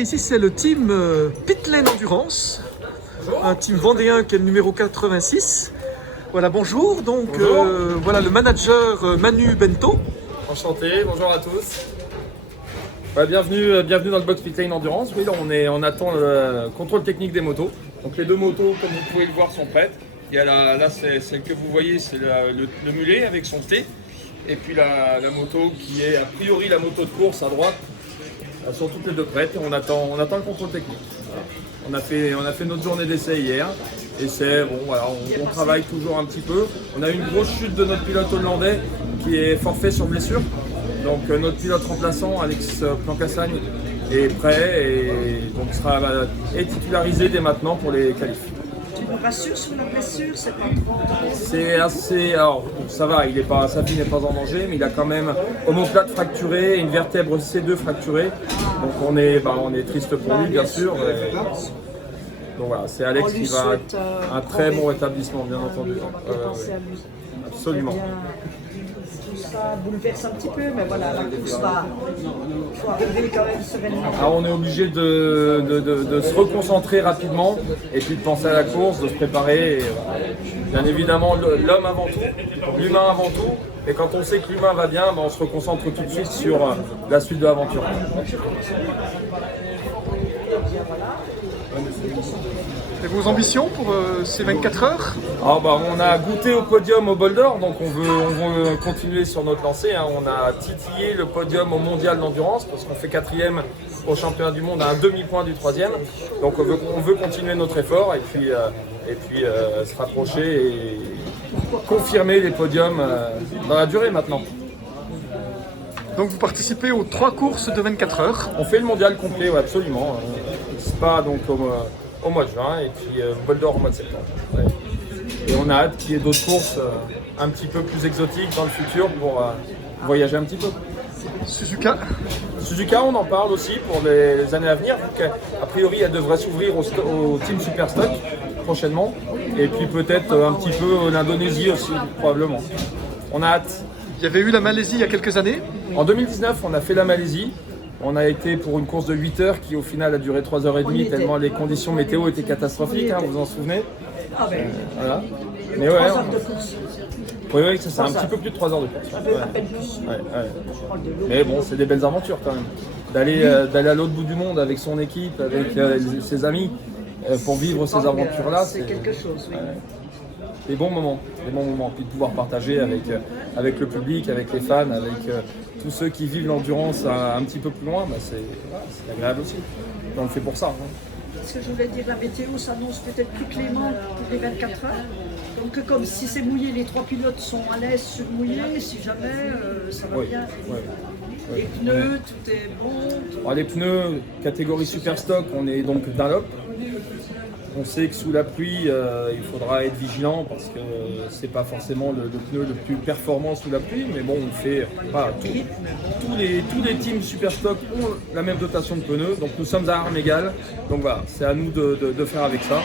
ici c'est le team Pitlane Endurance, un team vendéen qui est le numéro 86. Voilà, bonjour. Donc voilà le manager Manu Bento. Enchanté, bonjour à tous. Ouais, bienvenue dans le box Pitlane Endurance. Oui, là, on attend le contrôle technique des motos. Donc les deux motos, comme vous pouvez le voir, sont prêtes. Il y a là c'est celle que vous voyez, c'est le mulet avec son T. Et puis la moto qui est a priori la moto de course à droite. Elles sont toutes les deux prêtes et on attend le contrôle technique. Voilà. On a fait notre journée d'essai hier et c'est bon, voilà, on travaille toujours un petit peu. On a eu une grosse chute de notre pilote hollandais qui est forfait sur blessure. Donc notre pilote remplaçant, Alex Plancassagne, est prêt et donc sera titularisé dès maintenant pour les qualifs. Tu me rassures sur la blessure, c'est pas trop dangereux. C'est assez. Alors, ça va, sa vie n'est pas en danger, mais il a quand même omoplate fracturée et une vertèbre C2 fracturée. Donc, on est triste pour lui, bien sûr. Donc, voilà, c'est Alex qui va un très bon rétablissement, bien entendu. Absolument. Ça bouleverse un petit peu, mais voilà, la course va. Il faut arriver quand même sereinement. Alors on est obligé de se reconcentrer rapidement et puis de penser à la course, de se préparer. Et, bien évidemment, l'homme avant tout, l'humain avant tout. Et quand on sait que l'humain va bien, on se reconcentre tout de suite sur la suite de l'aventure. Et vos ambitions pour ces 24 heures? On a goûté au podium au Bol d'Or, donc on veut continuer sur notre lancée. Hein. On a titillé le podium au mondial d'endurance parce qu'on fait 4e au championnat du monde à un demi-point du 3e. Donc on veut continuer notre effort et puis se rapprocher et confirmer les podiums dans la durée maintenant. Donc vous participez aux 3 courses de 24 heures. On fait le mondial complet, ouais, absolument. Spa donc au mois de juin et puis Bol d'Or au mois de septembre. Ouais. Et on a hâte qu'il y ait d'autres courses un petit peu plus exotiques dans le futur pour voyager un petit peu. Suzuka, on en parle aussi pour les années à venir, vu qu'a priori elle devrait s'ouvrir au Team Superstock prochainement. Et puis peut-être un petit peu l'Indonésie aussi, probablement. On a hâte. il y avait eu la Malaisie il y a quelques années. En 2019, on a fait la Malaisie. On a été pour une course de 8 heures qui au final a duré 3h30 tellement les conditions météo étaient catastrophiques, hein, vous vous en souvenez? Ah ben, Voilà. Mais ouais, 3 heures de course. oui, c'est un petit peu plus de 3 heures de course. À peine plus. Ouais. Je parle de l'eau. Mais bon, c'est des belles aventures quand même. D'aller à l'autre bout du monde avec son équipe, avec ses amis, pour vivre ces aventures-là. C'est quelque chose, oui. Des bons moments. Puis de pouvoir partager avec le public, avec les fans, avec tous ceux qui vivent l'endurance un petit peu plus loin, c'est agréable aussi. On le fait pour ça. Hein. Ce que je voulais dire, la météo s'annonce peut-être plus clémente pour les 24 heures. Donc comme si c'est mouillé, les 3 pilotes sont à l'aise sur mouillé, si jamais ça va bien. Les pneus, tout est bon. Alors, les pneus, catégorie Superstock, on est donc Dunlop. On sait que sous la pluie, il faudra être vigilant parce que c'est pas forcément le pneu le plus performant sous la pluie, mais bon, on fait tous les teams Superstock ont la même dotation de pneus, donc nous sommes à armes égales. Donc voilà, c'est à nous de faire avec ça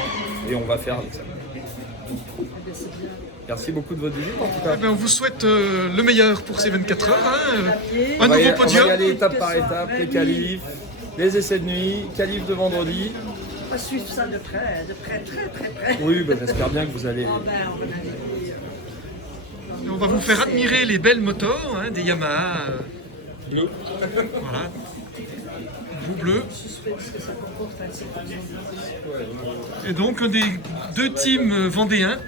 et on va faire avec ça. Merci beaucoup de votre visite en tout cas. Eh bien, on vous souhaite le meilleur pour ces 24 heures. Hein. On Un nouveau va podium. y aller étape par étape, les qualifs, les essais de nuit, qualifs de vendredi. On va suivre ça de près, très près. Oui, j'espère bien que vous allez. Ah ben, on va aller. On va vous faire admirer les belles motos, hein, des Yamaha. Bleu. Voilà. Vous bleu. Suspense que ça comporte un certain nombre. Et donc un des 2 teams vendéens.